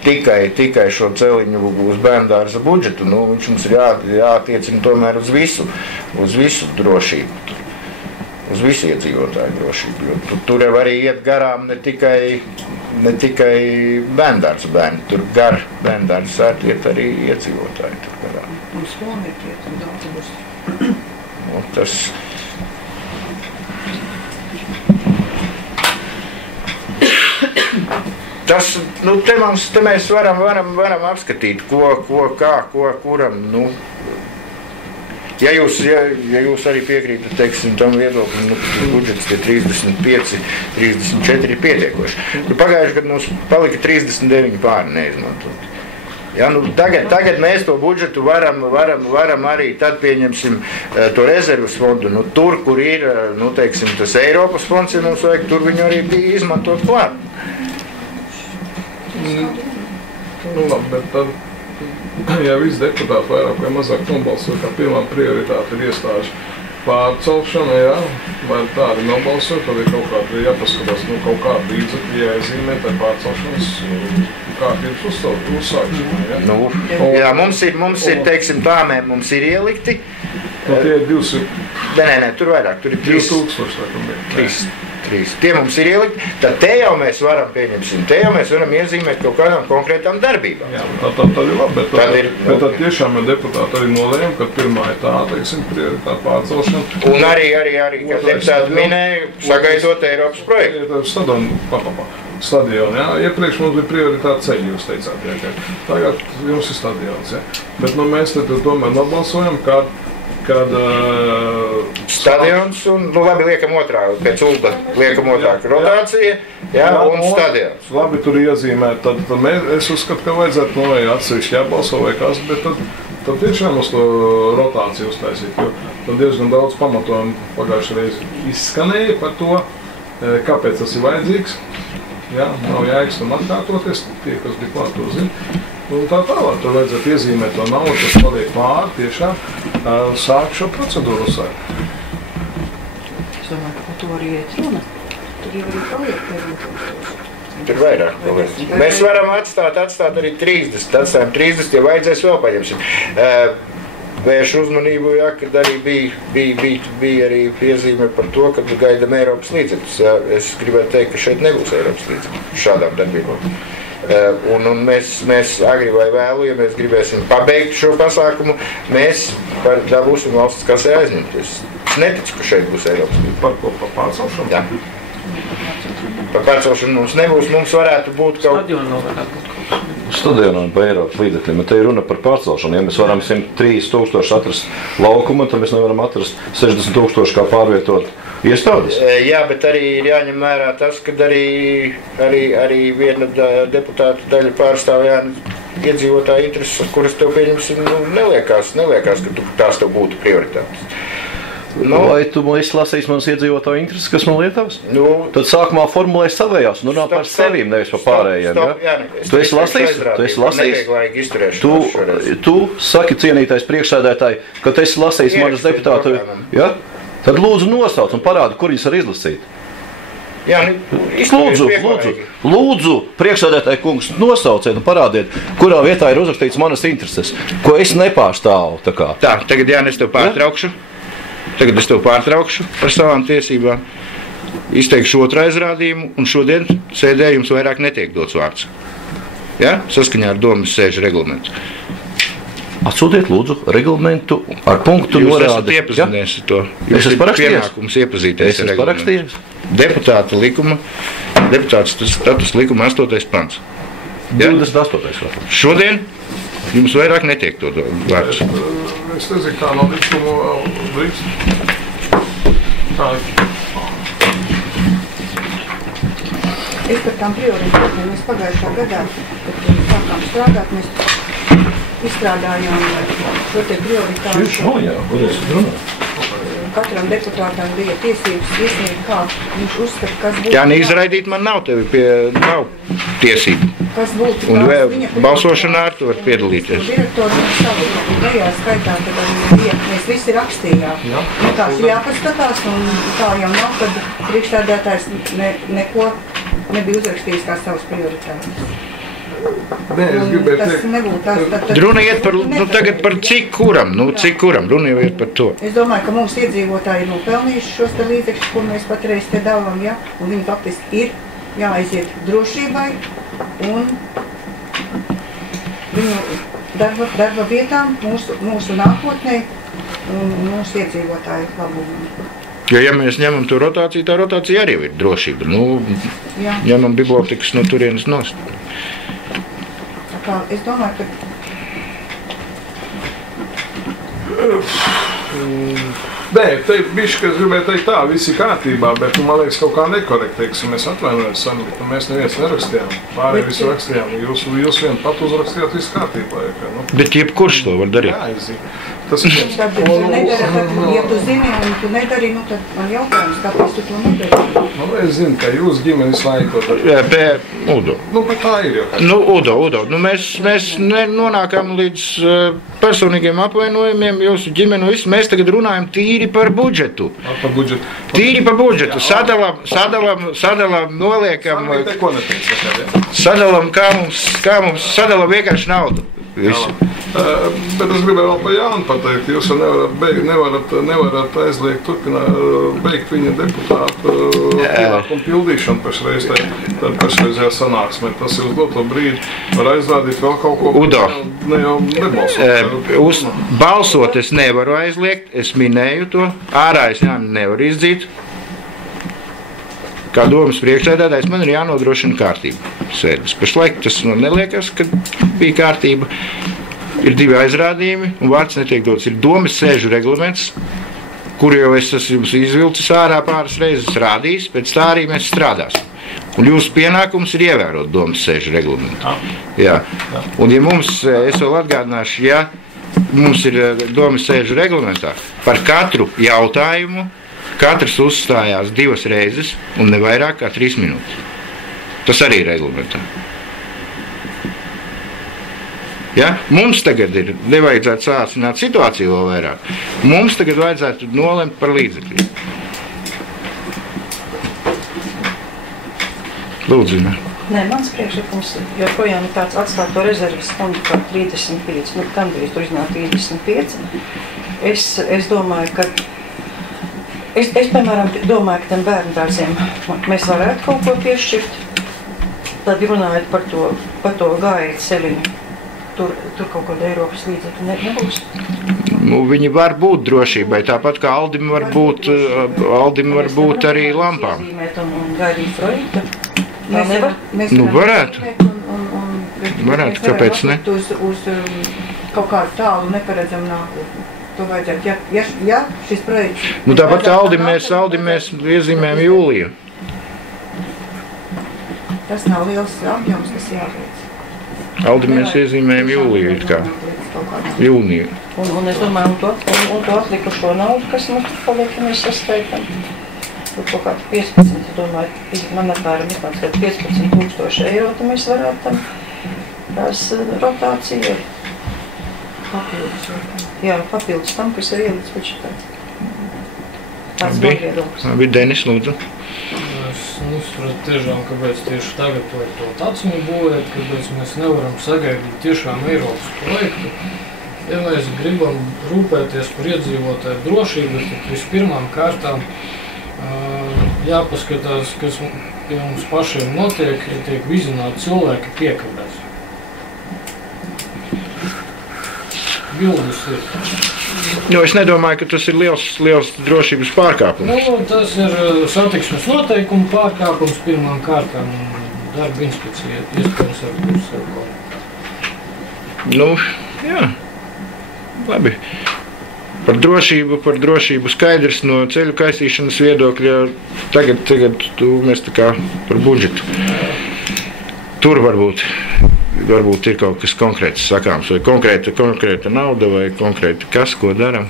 tikai šo celiņu uz bērndārza budžetu, viņš mums ir jāattiecina tomēr uz visu drošību, uz visu iedzīvotāju drošību, jo tur jau arī iet garām ne tikai bērndārza bērni, tur gar bērndārza sēt iet arī iedzīvotāji tur garām. Un skolnieki iet un daudz būs. Tas, te mēs varam apskatīt, kuram, Ja jūs arī piekrītat, teiksim, tam viedoklim, budžets tie 35, 34 ir pietiekoši. Pagājuši gadu mums palika 39 pāri neizmantot. Ja, tagad mēs to budžetu varam arī, tad pieņemsim to rezervas fondu, tur, kur ir, teiksim, tas Eiropas fonds, ja mums vajag, tur viņu arī bija izmantot klāt. Labi, bet tad, ja visi deputāti vairāk vai mazāk nobalso, kā pirmā prioritāte ir iestāžu pārcelšana, jā, vai tādi nobalso, tad ir kaut kādi jāpaskatās, kaut kādi līdzekļi jāiezīmē tā pārcelšanas kārtības uzsākšanai, jā. Jā, mums ir, teiksim, tāmēm mums ir ielikti. Tie ir 200. Nē, tur vairāk, tur ir 3000. 3. Tie mums ir ielikti, tad te jau mēs varam iezīmēt kaut kādām konkrētām darbībām. Jā, tad ir labi, bet tad tiešām ir deputāti arī nolēma, ka pirmā ir tā, teiksim, prioritāte pārcelšana. Un arī, kā deputāti minēja, sagaidot Eiropas projektu. Stadioni, jā. Iepriekš mums bija prioritāte ceļi, jūs teicāt, jā. Tagad jums ir stadions, jā. Bet mēs te tomēr nobalsojam, kad stadions un, labi, liekam otrā, pēc ULDA liekam otrā rotācija, jā, un stadions. Labi, tur iezīmēt, tad es uzskatu, ka vajadzētu atsevišķi jābalso vai kas, bet tad tiešām uz to rotāciju uztaisīt, jo tad diezgan daudz pamatojumu pagājušajā reizi izskanēja par to, kāpēc tas ir vajadzīgs. Jā, nav jēgas tam atkārtoties, tie, kas bija klāt, to zina. Un tā tālāk, tur vajadzētu iezīmēt to naudu, kas paliek pāri, tiešām sāk šo procedūru uzsākt. Es domāju, ka to arī iet runa. Tur jau arī paliek pēdējos. Tur vairāk paliek. Mēs varam atstāt arī 30, atstājam 30, ja vajadzēs vēl paņemsim. Vēršu uzmanību, jā, kad arī bija arī piezīme par to, ka gaidam Eiropas līdzekļus. Es gribētu teikt, ka šeit nebūs Eiropas līdzekļu šādām darbībām. Un mēs agri vai vēlu, ja mēs gribēsim pabeigt šo pasākumu, mēs dabūsim valsts kasē aizņemties. Es neticu, ka šeit būs Eiropas līdzekļu. Par ko? Par pārcelšanu? Jā. Par pārcelšanu mums nebūs, mums varētu būt kaut... Stadionam pa Eiropas līdzekļiem, te ir runa par pārcelšanu. Ja mēs varam 103 000 atrast laukuma, tad mēs nevaram atrast 60 000 kā pārvietot iestādes. Jā, bet arī ir jāņem vērā tas, ka arī viena deputāta daļa pārstāv iedzīvotāju intereses, kuras tev pieņemsim, neliekās, ka tās tev būtu prioritātes. Vai tu esi lasījis manas iedzīvotāju intereses, kas man lietās? Tad sākumā formulē savējās, runā par sevīm, nevis par pārējiem. Tu esi lasījis? Tu saki, cienītais priekšsēdētāji, ka tu esi lasījis manas deputātu. Ja? Tad lūdzu nosauc un parādi, kur viņas var izlasīt. Jā, lūdzu, priekšsēdētāji kungs, nosauciet un parādiet, kurā vietā ir uzrakstīts manas intereses, ko es nepārstāvu. Tā, tagad es tev pārtraukšu. Tagad es tev pārtraukšu par savām tiesībām, izteikšu otru aizrādījumu, un šodien sēdē jums vairāk netiek dots vārds. Ja? Saskaņā ar domas sēžu reglamentu. Atsūtiet, lūdzu, reglamentu ar punktu norādi. Jūs esat iepazinies ar to. Es esmu parakstījies. Pienākums iepazīties ar reglamentu. Deputāta status likuma 8. pants. Ja? 28. Šodien jums vairāk netiek to vārds. Es nezinu, kā no likuma drīkst. Es par tām prioritātēm, mēs pagājušā gadā, kad sākām strādāt, mēs izstrādājām šo te prioritāšu. Katram deputātam bija tiesības iesniegt, kā viņš uzskata, kas būtu... Jā, neizraidīt man nav tiesību. Kas būtu un balsošanā ar to var piedalīties. Direktori mums savu gajā skaitā, tad arī mēs visi rakstījām. Vienkārši jāpaskatās, un tā jau nav, kad priekšstādātājs neko nebija uzrakstījis kā savas prioritātes. Nē, es gribēju teikt. Runa iet par, tagad par cik kuram, runa jau iet par to. Es domāju, ka mūsu iedzīvotāji ir nopelnījuši šos te līdzekļus, ko mēs patreiz te dalām, ja? Un viņi faktiski ir jāaiziet drošībai un viņu darba vietām, mūsu nākotnē un mūsu iedzīvotāju labumam. Jo, ja mēs ņemam to rotāciju, tā rotācija arī ir drošība. Nu, ņemam bibliotekas no turienes nost. Tā kā es domāju, ka Nē, te bišķi, ka es gribēju teikt tā, viss ir kārtībā, bet man liekas kaut kā nekorekti, teiksim, mēs atvainojamies Sanvita, mēs neviens nerakstījām, pārējie visu rakstījām, jūs vien pat uzrakstījāt visu kārtībā. Bet jebkurš to var darīt. Jā, es zinu. Tas ir viens. tad, ja tu zini un tu nedari, nu tad man jautājums, kāpēc tu to nedari? Nu, es zinu, ka jūs ģimenes laiku to darīt. Udo. Nu, bet tā ir jau. Nu, Udo, nu, mēs nonākam līdz personīgiem apvainojumiem, jūsu ģimenu visu. Mēs tagad runājam tīri par budžetu. Par budžetu. Tīri par budžetu. Sadalām, noliekam. Ko neteicu? Sadalām, kā mums sadalām vienkārši naudu. Visu. Bet es gribēju vēl par Jānu pateikt, jūs nevarat aizliegt beigt viņa deputātu pienākumu pildīšanu pašreiz pašreizajā sanāksmē. Tas ir uz doto brīdi var aizrādīt vēl kaut ko, Udo. Nebalsot. Balsot es nevaru aizliegt, es minēju to, ārā es nevaru izdzīt. Kā domas priekšsēdētājs man ir jānodrošina kārtība sēdes. Pašlaik tas man neliekas, ka bija kārtība. Ir divi aizrādījumi un vārds netiek dots. Ir domas sēžu reglaments, kuru jau es esmu jums izvilcis ārā pāris reizes rādījis, pēc tā arī mēs strādāsim. Un jūsu pienākums ir ievērot domas sēžu reglamentu. Jā. Un ja mums, es vēl atgādināšu, ja mums ir domas sēžu reglamentā, par katru jautājumu katrs uzstājās 2 reizes un ne vairāk kā 3 minūtes. Tas arī ir reglamentā. Ja? Mums tagad ir, nevajadzētu sācināt situāciju vēl vairāk. Mums tagad vajadzētu nolemt par līdzekļiem. Lūdzu, ne? Nē, mans priekšlikums joprojām ir tāds atstāt to rezerves fondu kā 35, gandrīz tur iznāk 35. Es domāju, ka Es, piemēram, domāju, ka tam bērndārziem mēs varētu kaut ko piešķirt. Tad runājot par to gājiet ceļiņu. Tur kaut kāda Eiropas līdzekļa nebūs. Nu, viņi var būt drošībai, tāpat kā Aldim var būt arī lampām. Un gaidīt projektu. Nu, varētu. Varētu, kāpēc ne? Uz kaut kādu tālu neparedzamu nākotni. To vajadzētu, ja šis projekts... Nu, tāpat Aldim mēs iezīmējam jūliju. Tas nav liels apjoms, kas jāveic. Aldim mēs iezīmējam jūliju, it kā. Jūniju. Un es domāju, un to atlikušo naudu, kas mums tur paliek, ja mēs sasteigam. Tur kaut kāds 15, es domāju, man apmēram ir kāds 15,000 eiro, tad mēs varētu tam tās rotācija. Papildus. Jā, papildus tam, kas ir ielicis budžetā. Tāds noviedums. Labi, Denis, lūdzu. Es nesaprotu tiešām, kāpēc tieši tagad to taciņu būvēt, kāpēc mēs nevaram sagaidīt tiešām Eiropas projektu. Ja mēs gribam rūpēties par iedzīvotāju drošību, tad vispirmām kārtām jāpaskatās, kas pie mums pašiem notiek, ja tiek vizināti cilvēki piekabēs. Bildes ir. Jo es nedomāju, ka tas ir liels drošības pārkāpums. Nu, tas ir satiksmes noteikumu pārkāpums pirmām kārtām un darba inspekcija iespējams ar būs sev kaut. Nu, jā. Labi. Par drošību skaidrs no ceļu kaisīšanas viedokļa. Tagad mēs tā kā par budžetu. Tur varbūt ir kaut kas konkrēts sakāms, vai konkrēta nauda, vai konkrēti kas, ko daram.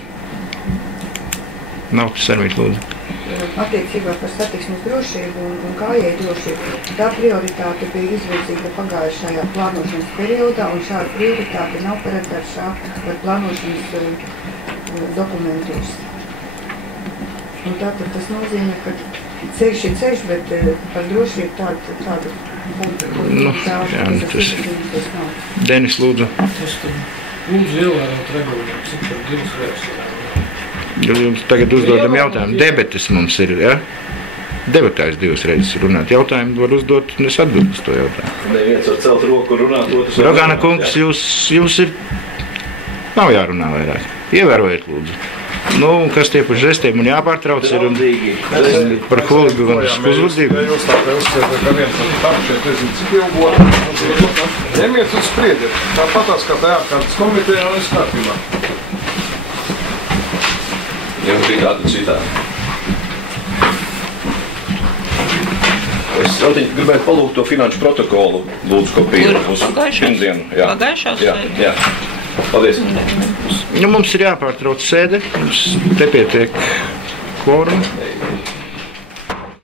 Nav tas Sarmīt, lūdzu. Attiecībā par satiksmes drošību un kājēju drošību, tā prioritāte bija izvirzīta pagājušajā plānošanas periodā, un šāda prioritāte nav paredzēta par plānošanas dokumentos. Un tātad tas nozīmē, ka ceļš ir ceļš, bet par drošību tādu Nu, jā, tas. Denis, lūdzu. Tas tad lūdzu ievērot regulāri, cik par 2 reizes. Jums tagad uzdodam jautājumu. Debetes mums ir, ja? Debatēs 2 reizes runāt. Jautājumu var uzdot, un es atbildu uz to jautājumu. Neviens var celt roku runāt, otrs. Rogāna kungs, jūs ir... Nav jārunā vairāk. Ievērojiet, lūdzu. Nu, kas tie par žestiem un jāpārtrauc ir un par huligānisku uzvedību. Ja jūs tā te uzskatāt, ka viens ir tā, šeit nezinu, cik ilgot, ņemiet un spriediet. Tāpatās, kā tā ārkārtas komitejā un kārtībā. Jau bija tāda citā. Es vēl gribētu palūgt to finanšu protokolu, lūdzu, kopiju uz pirmdienu. Pagājušās sēdes? Jā. Paldies. Nu, mums ir jāpārtrauc sēde, mums te pietiek kvorumu.